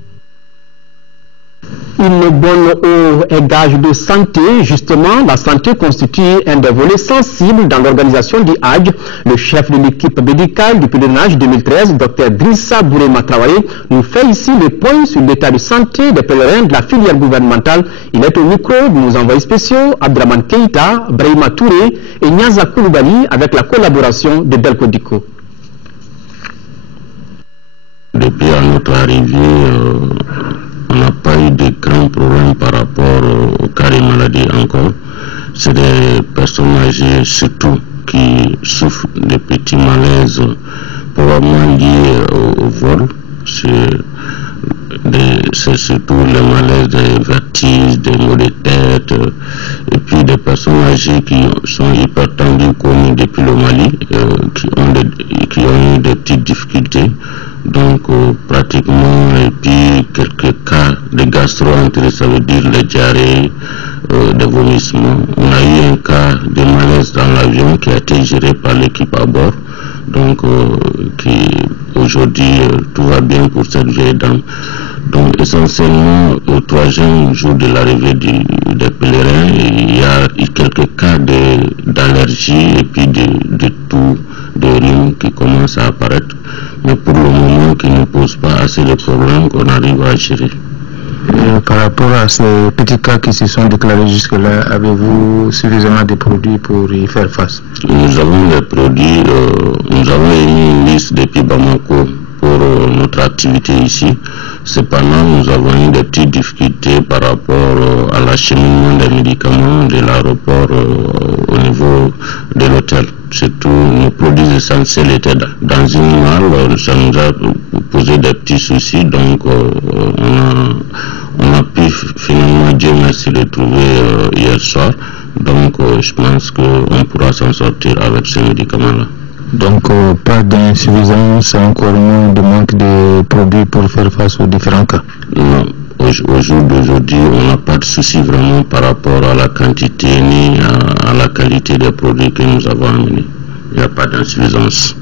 Une bonne eau est gage de santé. Justement, la santé constitue un des volets sensibles dans l'organisation du Hajj. Le chef de l'équipe médicale du pèlerinage 2013, Dr Drissa Bourema Traoré, nous fait ici le point sur l'état de santé des pèlerins de la filière gouvernementale. Il est au micro de nos envoyés spéciaux, Abdraman Keïta, Brahima Touré et Nyaza Koulibaly, avec la collaboration de Belko Diko. Depuis notre arrivée, on n'a pas eu de grands problèmes par rapport aux cas de maladie encore. C'est des personnes âgées surtout qui souffrent de petits malaises probablement liés au vol. C'est surtout les malaises des vertiges, des maux de tête, et puis des personnes personnes âgées qui sont hypertendues connues depuis le Mali, qui ont eu des petites difficultés. Donc pratiquement, et puis quelques cas de gastro-entérite, ça veut dire les diarrhées, des vomissements. On a eu un cas de malaise dans l'avion qui a été géré par l'équipe à bord. Donc aujourd'hui tout va bien pour cette vieille dame. Donc essentiellement au troisième jour de l'arrivée des pèlerins, il y a eu quelques cas d'allergie et puis de toux, de rhume qui commencent à apparaître, mais pour le moment qui ne pose pas assez de problèmes qu'on arrive à gérer. Par rapport à ces petits cas qui se sont déclarés jusque-là, avez-vous suffisamment de produits pour y faire face? Nous avons des produits, nous avons émis une liste depuis Bamako pour notre activité ici. Cependant, nous avons eu des petites difficultés par rapport à l'acheminement des médicaments de l'aéroport au niveau de l'hôtel. Surtout, nos produits essentiels étaient dans une malle, ça nous a posé des petits soucis, donc on a pu finalement, Dieu merci, les trouver hier soir. Donc je pense qu'on pourra s'en sortir avec ces médicaments-là. Donc pas d'insuffisance, encore moins de manque de produits pour faire face aux différents cas? Non, au jour d'aujourd'hui, on n'a pas de souci vraiment par rapport à la quantité ni à la qualité des produits que nous avons amenés. Il n'y a pas d'insuffisance.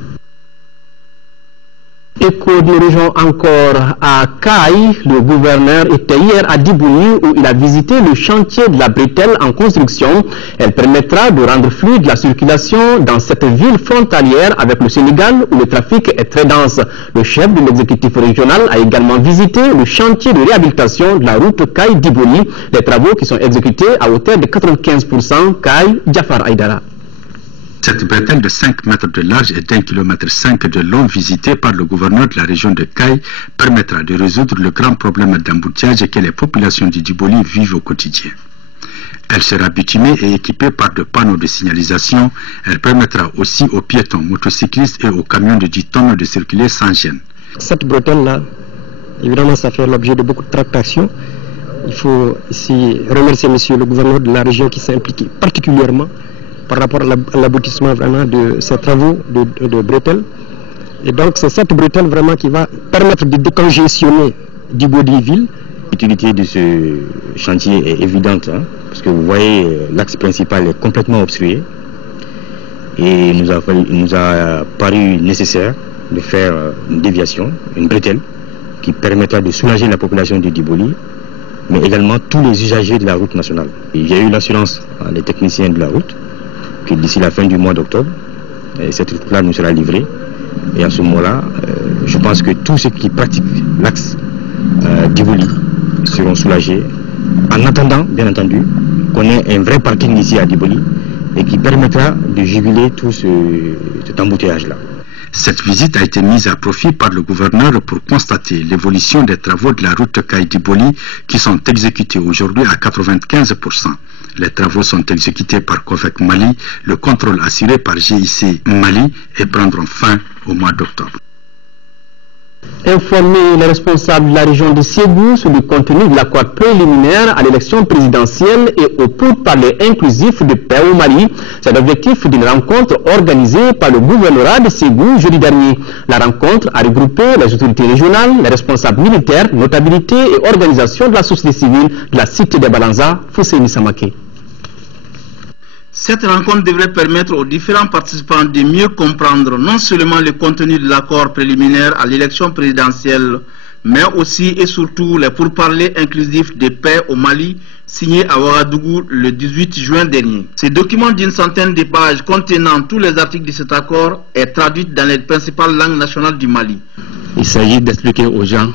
Écho dirigeant encore à Caille, le gouverneur était hier à Dibouni où il a visité le chantier de la bretelle en construction. Elle permettra de rendre fluide la circulation dans cette ville frontalière avec le Sénégal où le trafic est très dense. Le chef de l'exécutif régional a également visité le chantier de réhabilitation de la route Caille-Dibouni, les travaux qui sont exécutés à hauteur de 95%. Caille, Jafar Aïdara. Cette bretelle de 5 mètres de large et d'1,5 km de long visitée par le gouverneur de la région de Caille permettra de résoudre le grand problème d'embouteillage que les populations du Diboli vivent au quotidien. Elle sera bitumée et équipée par de panneaux de signalisation. Elle permettra aussi aux piétons, motocyclistes et aux camions de 10 tonnes de circuler sans gêne. Cette bretelle-là, évidemment, ça fait l'objet de beaucoup de tractations. Il faut ici remercier monsieur le gouverneur de la région qui s'est impliqué particulièrement par rapport à l'aboutissement vraiment de ces travaux de bretelles. Et donc c'est cette bretelle vraiment qui va permettre de décongestionner Dibodi-Ville. L'utilité de ce chantier est évidente, hein, parce que vous voyez l'axe principal est complètement obstrué et il nous a paru nécessaire de faire une déviation, une bretelle qui permettra de soulager la population de Diboli, mais également tous les usagers de la route nationale. Il y a eu l'assurance des techniciens de la route que d'ici la fin du mois d'octobre, cette route-là nous sera livrée. Et à ce moment-là, je pense que tous ceux qui pratiquent l'axe Diboli seront soulagés. En attendant, bien entendu, qu'on ait un vrai parking ici à Diboli et qui permettra de juguler tout cet embouteillage-là. Cette visite a été mise à profit par le gouverneur pour constater l'évolution des travaux de la route Caille-Diboli qui sont exécutés aujourd'hui à 95%. Les travaux sont exécutés par COVEC Mali, le contrôle assuré par GIC Mali et prendront fin au mois d'octobre. Informer les responsables de la région de Ségou sur le contenu de l'accord préliminaire à l'élection présidentielle et au pourparlers inclusif de paix au Mali. C'est l'objectif d'une rencontre organisée par le gouvernorat de Ségou jeudi dernier. La rencontre a regroupé les autorités régionales, les responsables militaires, notabilités et organisations de la société civile de la cité de Balanza, Fousseini Samake. Cette rencontre devrait permettre aux différents participants de mieux comprendre non seulement le contenu de l'accord préliminaire à l'élection présidentielle, mais aussi et surtout les pourparlers inclusifs de paix au Mali, signé à Ouagadougou le 18 juin dernier. Ce document d'une centaine de pages contenant tous les articles de cet accord est traduit dans les principales langues nationales du Mali. Il s'agit d'expliquer aux gens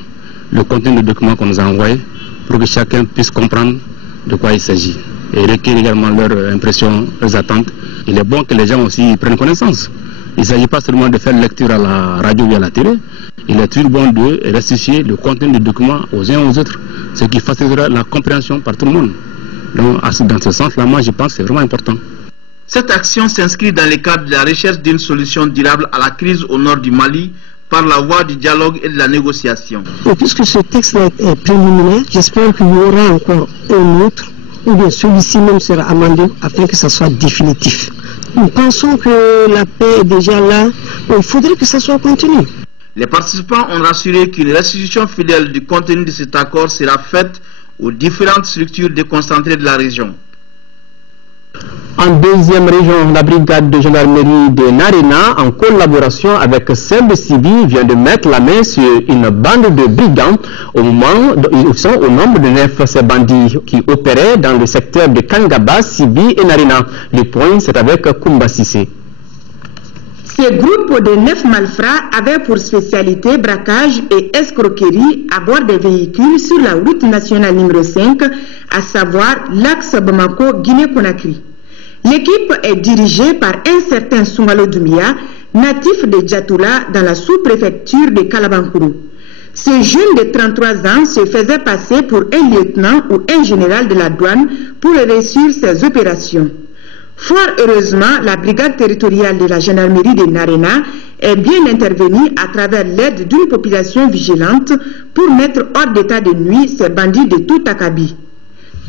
le contenu du document qu'on nous a envoyé pour que chacun puisse comprendre de quoi il s'agit et recueillir également leurs impressions, leurs attentes. Il est bon que les gens aussi prennent connaissance. Il ne s'agit pas seulement de faire lecture à la radio ou à la télé. Il est toujours bon de restituer le contenu du document aux uns et aux autres, ce qui facilitera la compréhension par tout le monde. Donc, dans ce sens-là, moi, je pense que c'est vraiment important. Cette action s'inscrit dans le cadre de la recherche d'une solution durable à la crise au nord du Mali par la voie du dialogue et de la négociation. Et puisque ce texte est préliminaire, j'espère qu'il y aura encore un autre ou bien celui-ci même sera amendé afin que ça soit définitif. Nous pensons que la paix est déjà là, il faudrait que ça soit continu. Les participants ont rassuré qu'une restitution fidèle du contenu de cet accord sera faite aux différentes structures déconcentrées de la région. En deuxième région, la brigade de gendarmerie de Narena, en collaboration avec celle de Sibi, vient de mettre la main sur une bande de brigands. Au moment, ils sont au nombre de 9 ces bandits qui opéraient dans le secteur de Kangaba, Sibi et Narena. Le point, c'est avec Kumba Sissé. Ce groupe de 9 malfrats avait pour spécialité braquage et escroquerie à bord des véhicules sur la route nationale numéro 5, à savoir l'axe Bamako-Guinée-Conakry. L'équipe est dirigée par un certain Soumalo Doumbia, natif de Djatoula dans la sous-préfecture de Kalabankourou. Ce jeune de 33 ans se faisait passer pour un lieutenant ou un général de la douane pour réussir ses opérations. Fort heureusement, la brigade territoriale de la gendarmerie de Narena est bien intervenue à travers l'aide d'une population vigilante pour mettre hors d'état de nuit ces bandits de tout acabit.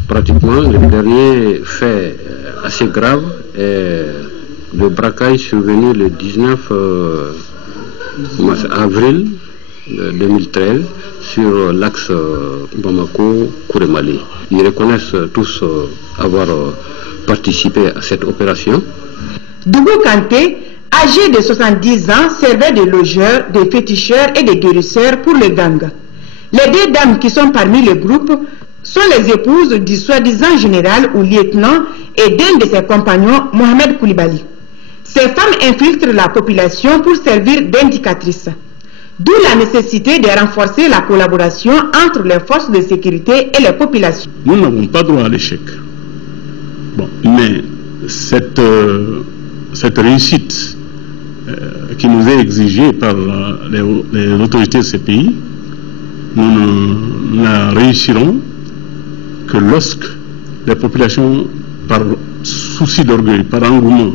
Pratiquement, le dernier fait assez grave est le braquage survenu le 19 avril 2013 sur l'axe Bamako-Kourémali. Ils reconnaissent tous avoir participé à cette opération. Dougou Kanté, âgé de 70 ans, servait de logeur, de féticheur et de guérisseur pour le gang. Les deux dames qui sont parmi le groupe sont les épouses du soi-disant général ou lieutenant et d'un de ses compagnons, Mohamed Koulibaly. Ces femmes infiltrent la population pour servir d'indicatrices. D'où la nécessité de renforcer la collaboration entre les forces de sécurité et les populations. Nous n'avons pas droit à l'échec. Bon, mais cette réussite qui nous est exigée par les autorités de ce pays, nous la réussirons que lorsque les populations, par souci d'orgueil, par engouement,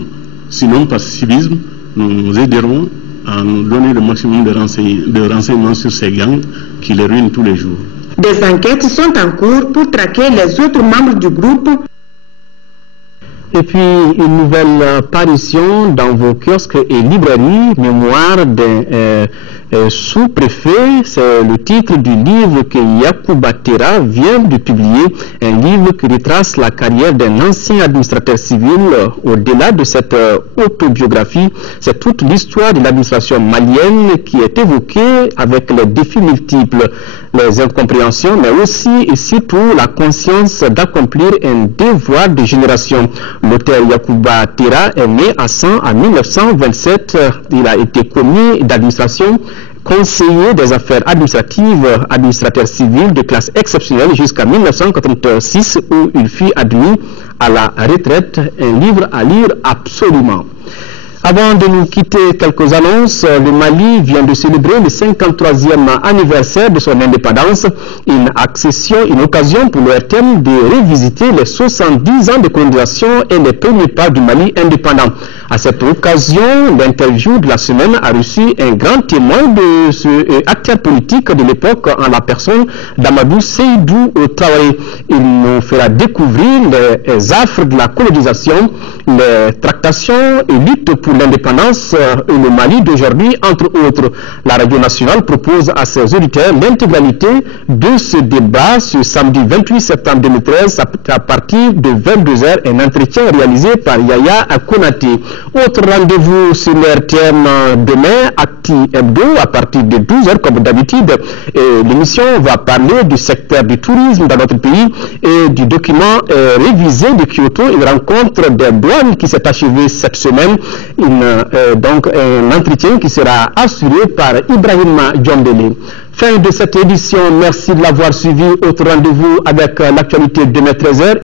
sinon par civisme, nous aiderons à nous donner le maximum de renseignements sur ces gangs qui les ruinent tous les jours. Des enquêtes sont en cours pour traquer les autres membres du groupe. Et puis, une nouvelle parution dans vos kiosques et librairies, mémoire d'un sous-préfet. C'est le titre du livre que Yacouba Tera vient de publier, un livre qui retrace la carrière d'un ancien administrateur civil. Au-delà de cette autobiographie, c'est toute l'histoire de l'administration malienne qui est évoquée avec les défis multiples, les incompréhensions, mais aussi et surtout la conscience d'accomplir un devoir de génération. L'auteur Yacouba Tera est né à 100 en 1927. Il a été commis d'administration, conseiller des affaires administratives, administrateur civil de classe exceptionnelle jusqu'à 1986 où il fut admis à la retraite. Un livre à lire absolument. Avant de nous quitter, quelques annonces. Le Mali vient de célébrer le 53e anniversaire de son indépendance, une occasion pour le RTM de revisiter les 70 ans de colonisation et les premiers pas du Mali indépendant. À cette occasion, l'interview de la semaine a reçu un grand témoin de ce acteur politique de l'époque en la personne d'Amadou Seydou Traoré. Il nous fera découvrir les affres de la colonisation, les tractations et luttes pour l'indépendance et le Mali d'aujourd'hui, entre autres. La radio nationale propose à ses auditeurs l'intégralité de ce débat ce samedi 28 septembre 2013 à partir de 22h, un entretien réalisé par Yaya Konaté. Autre rendez-vous sur le RTM demain, Acti Hebdo, à partir de 12h comme d'habitude. L'émission va parler du secteur du tourisme dans notre pays et du document révisé de Kyoto, une rencontre des douanes qui s'est achevée cette semaine. Donc un entretien qui sera assuré par Ibrahima Djondele. Fin de cette édition, merci de l'avoir suivi. Autre rendez-vous avec l'actualité de 13h.